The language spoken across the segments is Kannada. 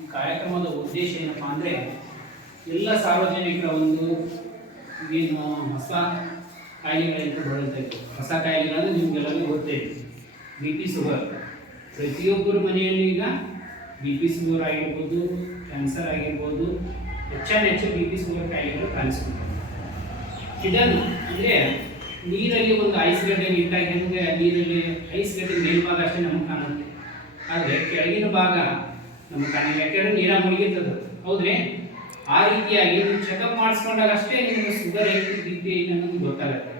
ಈ ಕಾರ್ಯಕ್ರಮದ ಉದ್ದೇಶ ಏನಪ್ಪ ಅಂದರೆ ಎಲ್ಲ ಸಾರ್ವಜನಿಕರ ಒಂದು ಏನು ಹೊಸ ಕಾಯಿಲೆಗಳಿಂದ ಬರುತ್ತೆ ಹೊಸ ಕಾಯಿಲೆಗಳನ್ನು ನಿಮಗೆಲ್ಲರಿಗೂ ಗೊತ್ತೇ ಬಿ ಪಿ ಶುಗರ್. ಪ್ರತಿಯೊಬ್ಬರ ಮನೆಯಲ್ಲಿ ಈಗ ಬಿ ಪಿ ಶುಗರ್ ಆಗಿರ್ಬೋದು, ಕ್ಯಾನ್ಸರ್ ಆಗಿರ್ಬೋದು, ಹೆಚ್ಚಾನ ಹೆಚ್ಚು ಬಿ ಪಿ ಶುಗರ್ ಕಾಯಿಲೆಗಳು ಕಾಣಿಸ್ಕೊಳ್ತವೆ ಇದನ್ನು ಅಂದರೆ ನೀರಲ್ಲಿ ಒಂದು ಐಸ್ ಗಡ್ಡೆ ಇಟ್ಟಾಗ ಹೆಂಗೆ ನೀರಲ್ಲಿ ಐಸ್ ಗಡ್ಡೆ ಮೇಲ್ಭಾಗ ಅಷ್ಟೇ ನಮ್ಗೆ ಕಾಣುತ್ತೆ. ಆದರೆ ಕೆಳಗಿನ ಭಾಗ ನಮಗೆ ಕಣ್ಣಿಗೆ ಯಾಕೆಂದ್ರೆ ನೀರ ಮುಳುಗಿರ್ತದೆ. ಹೌದ್ರಿ? ಆ ರೀತಿಯಾಗಿ ನೀವು ಚೆಕಪ್ ಮಾಡಿಸ್ಕೊಂಡಾಗ ಅಷ್ಟೇ ನಿಮಗೆ ಶುಗರ್ ಪಿ ಅನ್ನೋದು ಗೊತ್ತಾಗುತ್ತೆ.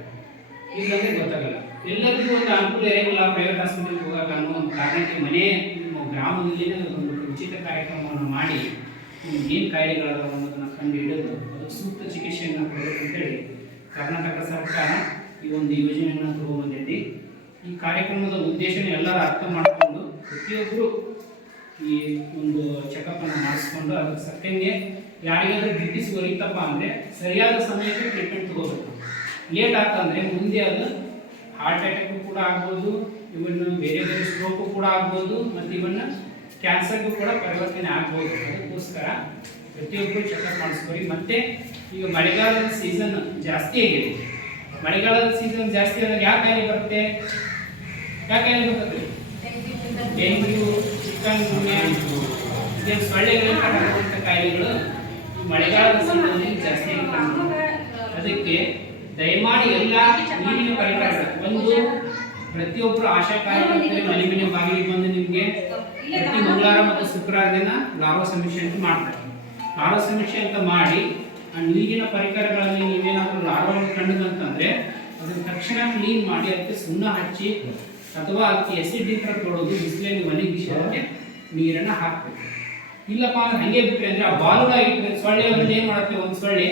ಇಲ್ಲಂದ್ರೆ ಗೊತ್ತಾಗಲ್ಲ. ಎಲ್ಲರಿಗೂ ಒಂದು ಅನುಕೂಲ ಇರೋಲ್ಲ ಪ್ರೈವೇಟ್ ಆಸ್ಪತ್ರೆಗೆ ಹೋಗಕ್ಕೆ ಅನ್ನೋ ಒಂದು ಕಾರಣಕ್ಕೆ ಮನೆ ನಿಮ್ಮ ಗ್ರಾಮದಲ್ಲಿ ಒಂದು ಉಚಿತ ಕಾರ್ಯಕ್ರಮವನ್ನು ಮಾಡಿ ಏನು ಕಾಯಿಲೆಗಳದಾವ ಅನ್ನೋದನ್ನು ಕಂಡು ಹಿಡಿದು ಅದು ಸೂಕ್ತ ಚಿಕಿತ್ಸೆಯನ್ನು ಕೊಡಬೇಕು ಅಂತೇಳಿ ಕರ್ನಾಟಕ ಸರ್ಕಾರ ಈ ಒಂದು ಯೋಜನೆಯನ್ನು ತಗೊಂಡ್ಬಂದೈತಿ ಈ ಕಾರ್ಯಕ್ರಮದ ಉದ್ದೇಶನ ಎಲ್ಲರೂ ಅರ್ಥ ಮಾಡಿಕೊಂಡು ಪ್ರತಿಯೊಬ್ಬರು ಈ ಒಂದು ಚೆಕಪ್ಪನ್ನು ಮಾಡಿಸ್ಕೊಂಡು ಅದಕ್ಕೆ ಸಕ್ಕಂಗೆ ಯಾರಿಗಾದ್ರೂ ಬಿ ಪಿ ಸುಗರಿತಪ್ಪ ಅಂದರೆ ಸರಿಯಾದ ಸಮಯಕ್ಕೆ ಟ್ರೀಟ್ಮೆಂಟ್ ತಗೋಬೇಕು. ಲೇಟ್ ಆಗ್ತಂದ್ರೆ ಮುಂದೆ ಅದು ಹಾರ್ಟ್ ಅಟ್ಯಾಕ್ ಕೂಡ ಆಗ್ಬೋದು ಇವನ್ನ ಬೇರೆ ಬೇರೆ ಸ್ಟ್ರೋಕು ಕೂಡ ಆಗ್ಬೋದು ಮತ್ತು ಇವನ್ನ ಕ್ಯಾನ್ಸರ್ಗೂ ಕೂಡ ಪರಿವರ್ತನೆ ಆಗ್ಬೋದು. ಅದಕ್ಕೋಸ್ಕರ ಪ್ರತಿಯೊಬ್ಬರು ಚೆಕಪ್ ಮಾಡಿಸ್ಕೊಳ್ಳಿ. ಮತ್ತೆ ಈಗ ಮಳೆಗಾಲದ ಸೀಸನ್ ಜಾಸ್ತಿ ಆಗಿದೆ. ಮಳೆಗಾಲದ ಸೀಸನ್ ಜಾಸ್ತಿ ಆದಾಗ ಯಾವ ಕಾಯಿಲೆ ಬರುತ್ತೆ? ಯಾವ ಕಾಯಿಲೆ ಬರುತ್ತೆ? ಡೆಂಗ್ಯೂ ಚಿಕನ್ ಗುನ್ಯಾ ಇದೇನು ಸೊಳ್ಳೆಗಳಿಂದ ಕಾಯಿಲೆಗಳು ಮಳೆಗಾಲದ ಸಮಯದಲ್ಲಿ ಜಾಸ್ತಿ ಅದಕ್ಕೆ ದಯಮಾಡಿ ಎಲ್ಲ ನೀರಿನ ಪರಿಹಾರ ಒಂದು ಪ್ರತಿಯೊಬ್ಬರು ಆಶಾ ಕಾರ್ಯಕರ್ತರು ಮನೆ ಮನೆ ಬಾಗಿಲಿಗೆ ಬಂದು ನಿಮಗೆ ಪ್ರತಿ ಮಂಗಳವಾರ ಮತ್ತು ಶುಕ್ರವಾರ ದಿನ ಲಾಭ ಸಮೀಕ್ಷೆ ಅಂತ ಮಾಡ್ತಾರೆ. ಲಾಭ ಸಮೀಕ್ಷೆ ಅಂತ ಮಾಡಿ ಆ ನೀರಿನ ಪರಿಕರಗಳಲ್ಲಿ ನೀವೇನಾದರೂ ಲಾಭವನ್ನು ಕಂಡು ಅಂತಂದರೆ ಅದನ್ನು ತಕ್ಷಣ ಕ್ಲೀನ್ ಮಾಡಿ ಅದಕ್ಕೆ ಸುಣ್ಣ ಹಚ್ಚಿ ಅಥವಾ ಅದಕ್ಕೆ ಎಸಿಡ್ ಇಂತ್ರ ತೊಡೋದು ಬಿಸಿಲಲ್ಲಿ ಮನೆ ಶಾಲೆ ನೀರನ್ನು ಹಾಕಬೇಕು. ಇಲ್ಲಪ್ಪ ಅಂದ್ರೆ ಹಂಗೆ ಬಿಟ್ರೆ ಅಂದ್ರೆ ಆ ಬಾಲುಡ ಇಟ್ಟರೆ ಸೊಳ್ಳೆ ಒಂದು ಏನ್ ಮಾಡುತ್ತೆ? ಒಂದು ಸೊಳ್ಳೆ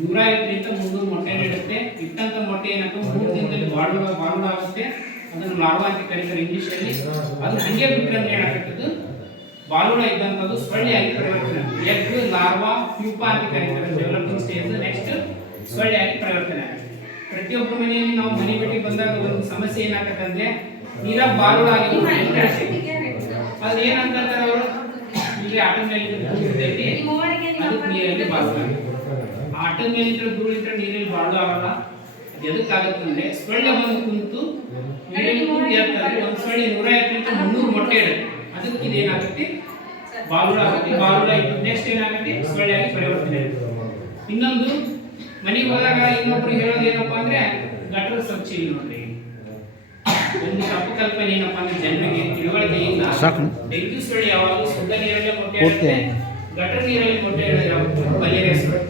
ನೂರ ಐವತ್ತರಿಂದ ಮುನ್ನೂರು ಮೊಟ್ಟೆ ಇಡುತ್ತೆ ಇಟ್ಟಂತ ಮೊಟ್ಟೆ ಏನಾಗ್ತದೆ ಮೂರು ದಿನದಲ್ಲಿ ಬಾಲುಡ ಬಾಲುಡ ಆಗುತ್ತೆ. ಅದನ್ನು ಲಾರ್ವಾ ಅಂತ ಕರೀತಾರೆ ಇಂಗ್ಲಿಷ್ ಅಲ್ಲಿ. ಅದು ಹಂಗೆ ಬಿಟ್ರೆ ಅಂದ್ರೆ ಏನಾಗ್ತದೆ? ಬಾಲುಡ ಇದ್ದಂಥದ್ದು ಸೊಳ್ಳೆ ಆಗಿ ಪರಿವರ್ತನೆ ಎಗ್ ಲಾರ್ವಾ ಪ್ಯೂಪಾ ಅಂತ ಕರೀತಾರೆ. ಡೆವಲಪಿಂಗ್ ಸ್ಟೇಜ್ ನೆಕ್ಸ್ಟ್ ಸೊಳ್ಳೆ ಆಗಿ ಪರಿವರ್ತನೆ ಆಗುತ್ತೆ. ಪ್ರತಿಯೊಬ್ಬರ ಮನೆಯಲ್ಲಿ ನಾವು ಮನೆ ಬಿಟ್ಟು ಬಂದಾಗ ಒಂದು ಸಮಸ್ಯೆ ಏನಾಗತ್ತೆ ಅಂದ್ರೆ ನೀರ ಬಾಲುಡ ಆಗಿರುತ್ತೆ ಅದು ಏನಂತಾರೆ ಅವರು ಇಲ್ಲಿ ಆಟದ ಮೇಲೆ ಇರ್ತೈತಿ ಅದಕ್ಕೆ ನೀರಲ್ಲಿ ಬಾಳು ಆಟದ ಮೇಲೆ ಇದ್ರೆ ಧೂಳು ಇದ್ರೆ ನೀರಲ್ಲಿ ಬಾಳು ಆಗಲ್ಲ. ಅದು ಎದಕ್ಕಾಗತ್ತಂದ್ರೆ ಸೊಳ್ಳೆ ಬಂದು ಕುಂತು ನೀರಲ್ಲಿ ಕುಂತು ಇರ್ತಂದ್ರೆ ಒಂದು ಸೊಳ್ಳೆ ನೂರ ಐವತ್ತರಿಂದ ಮುನ್ನೂರು ಮೊಟ್ಟೆ ಇಡುತ್ತೆ ಅದಕ್ಕೆ ಇದೇನಾಗುತ್ತೆ ಬಾಲುಳ ಆಗುತ್ತೆ. ಬಾಲುಳ ನೆಕ್ಸ್ಟ್ ಏನಾಗುತ್ತೆ? ಸೊಳ್ಳೆ ಆಗಿ ಪರಿವರ್ತನೆ ಇನ್ನೊಂದು ಮನೆಗೆ ಹೋದಾಗ ಇನ್ನೊಬ್ರು ಹೇಳೋದು ಏನಪ್ಪಾ ಅಂದ್ರೆ ಗಟರ್ ಸ್ವಚ್ಛ ಇಲ್ಲ ನೋಡ್ರಿ. ಒಂದು ತಪ್ಪು ಕಲ್ಪನೆ ಏನಪ್ಪ ಅಂದ್ರೆ ಜನರಿಗೆ. ಡೆಂಗ್ಯೂ ಸೊಳ್ಳೆ ಯಾವಾಗಲೂ ಶುದ್ಧ ನೀರಲ್ಲೇ ಮೊಟ್ಟೆ ಗಟರ್ ನೀರಲ್ಲಿ ಮೊಟ್ಟೆ ಇಡೋದು ಮಲೇರಿಯಾ ಸೊಳ್ಳೆ.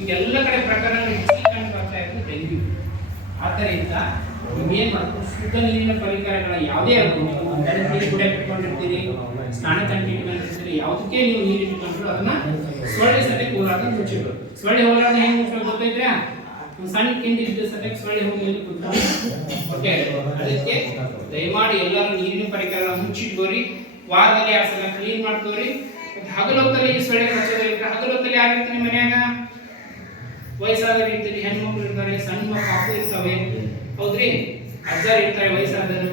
ಈಗೆಲ್ಲ ಕಡೆ ಪ್ರಕರಣಗಳು ಹೆಚ್ಚಿಗೆ ಬರ್ತಾ ಇರೋದು ಡೆಂಗ್ಯೂ. ಆದ್ದರಿಂದ ನೀವೇನು ಮಾಡ್ಬೇಕು? ಶುದ್ಧ ನೀರಿನ ಪರಿಕರಗಳ ಯಾವುದೇ ಆಗ್ಬೋದು ನೀರು ಕೂಡ ಇಟ್ಕೊಂಡಿರ್ತೀರಿ ಸ್ನಾನ ತಂತಿ ಇಟ್ಕೊಂಡಿರ್ತೀರಿ ಯಾವುದಕ್ಕೆ ನೀವು ನೀರು ಇಟ್ಕೊಂಡ್ರು ಅದನ್ನ ಸೊಳ್ಳೆ ಸತೆ ಹೋರಾಟ ಮುಚ್ಚಿಡ್ಬೇಕು. ಸೊಳ್ಳೆ ಹೋರಾಟ ಹೆಂಗೆ ಮುಚ್ಚಬೇಕು ಗೊತ್ತೈತ್ರಿ ಸಣ್ಣ ಕಿಂಡಿ ಇದ್ದ ಸದ್ಯಕ್ಕೆ ಸೊಳ್ಳೆ ಹೋಗಿ ಎಲ್ಲಿ ಕೂತ್ಕೊಂಡು ಅದಕ್ಕೆ ದಯಮಾಡಿ ಎಲ್ಲರೂ ನೀರಿನ ಪರಿಕರಗಳನ್ನು ಮುಚ್ಚಿಟ್ಕೋರಿ ವಾರದಲ್ಲಿ ಆ ಸಲ ಕ್ಲೀನ್ ಮಾಡ್ಕೋರಿ ಹಗಲೊತ್ತಲ್ಲಿ ಈ ಸೊಳ್ಳೆ ಕಚ್ಚೋದಿಲ್ಲ ಹಗಲೊತ್ತಲ್ಲಿ ಯಾರಿರ್ತೀನಿ ಮನ್ಯಾಗ? ವಯಸ್ಸಾದ ರೀತಿಯಲ್ಲಿ ಹೆಣ್ಮಕ್ಳು ಇರ್ತಾರೆ, ಸಣ್ಣ ಮಕ್ಕಳು ಇರ್ತವೆ. ಹೌದ್ರಿ? ಅಜ್ಜಾರ್ ಇರ್ತಾರೆ ವಯಸ್ಸಾದರು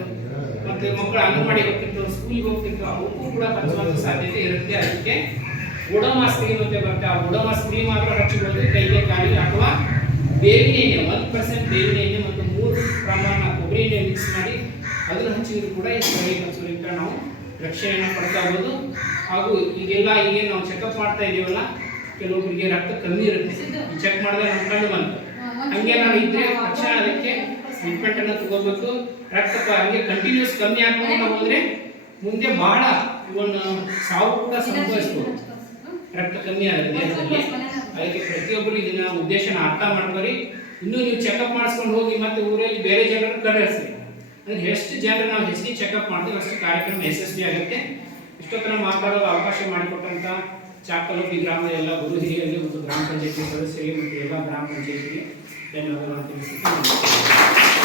ಮತ್ತೆ ಮಕ್ಕಳು ಅಂಗನವಾಡಿ ಹೋಗ್ತಿರ್ತಾವೆ ಸ್ಕೂಲಿಗೆ ಹೋಗ್ತಿರ್ತಾವೆ ಅವಕ್ಕೂ ಕೂಡ ಹಚ್ಚುವಂತ ಸಾಧ್ಯತೆ ಇರುತ್ತೆ. ಅದಕ್ಕೆ ಉಡಮಾಸ್ತಿ ಕ್ರೀಮ್ ಬರುತ್ತೆ ಆ ಉಡಮಾಸ್ತಿ ಮಾತ್ರ ಹಚ್ಚಿಕೊಳ್ಳಿ ಕೈಗೆ ಕಾಲಿಗೆ ಅಥವಾ ಬೇವಿನ ಎಣ್ಣೆ ಒಂದು ಪರ್ಸೆಂಟ್ ಬೇವಿನ ಎಣ್ಣೆ ಮತ್ತು ಮೂರು ಪ್ರಮಾಣ ಕೊಬ್ಬರಿ ಎಣ್ಣೆ ಮಿಕ್ಸ್ ಮಾಡಿ ಅದನ್ನು ಹಚ್ಚಿದ್ರು ಕೂಡ ಈ ಕಚ್ಚೋದ್ರಿಂದ ನಾವು ರಕ್ಷಣೆಯನ್ನು ಪಡ್ತಾ ಹೋಗೋದು ಹಾಗೂ ಈಗೆಲ್ಲ ಹೀಗೆ ನಾವು ಚೆಕಪ್ ಮಾಡ್ತಾ ಇದೀವಲ್ಲ ಕೆಲವೊಬ್ಬರಿಗೆ ರಕ್ತ ಕಮ್ಮಿ ಇರುತ್ತೆ. ಚೆಕ್ ಮಾಡಿದ್ರೆ ನಮ್ಮ ಕಂಡು ಬಂತು. ಹಂಗೆ ನಾವು ಇದ್ರೆ ತಕ್ಷಣ ಅದಕ್ಕೆ ಟ್ರೀಟ್ಮೆಂಟ್ ಅನ್ನು ತಗೋಬೇಕು. ರಕ್ತ ಹಂಗೆ ಕಂಟಿನ್ಯೂಸ್ ಕಮ್ಮಿ ಆಗ್ಕೊಂಡು ಹೋದ್ರೆ ಮುಂದೆ ಬಹಳ ಇವನ್ನ ಸಾವು ಕೂಡ ಸಂಭವಿಸ್ಬೋದು. ರಕ್ತ ಕಮ್ಮಿ ಆಗುತ್ತೆ ಅದಕ್ಕೆ ಪ್ರತಿಯೊಬ್ಬರು ಇದನ್ನ ಉದ್ದೇಶನ ಅರ್ಥ ಮಾಡ್ಕೊರಿ. ಇನ್ನು ನೀವು ಚೆಕಪ್ ಮಾಡಿಸ್ಕೊಂಡು ಹೋಗಿ ಮತ್ತೆ ಊರಲ್ಲಿ ಬೇರೆ ಜನರು ಕರೆಸಿ. ಅಂದ್ರೆ ಎಷ್ಟು ಜನರು ನಾವು ಹೆಚ್ಚಿಗೆ ಚೆಕಪ್ ಮಾಡ್ತೀವಿ ಅಷ್ಟು ಕಾರ್ಯಕ್ರಮ ಯಶಸ್ವಿ ಆಗುತ್ತೆ. ಇಷ್ಟೊತ್ತರ ಮಾತಾಡೋದು ಅವಕಾಶ ಮಾಡಿಕೊಟ್ಟಂತ ಚಾಕಲೋಪಿ ಗ್ರಾಮದ ಎಲ್ಲ ಗುರು ಮತ್ತು ಗ್ರಾಮ ಪಂಚಾಯತಿ ಸದಸ್ಯರಿಗೆ ಮತ್ತು ಎಲ್ಲ ಗ್ರಾಮ ಪಂಚಾಯತಿಗೆ ಧನ್ಯವಾದಗಳನ್ನು ತಿಳಿಸುತ್ತೀನಿ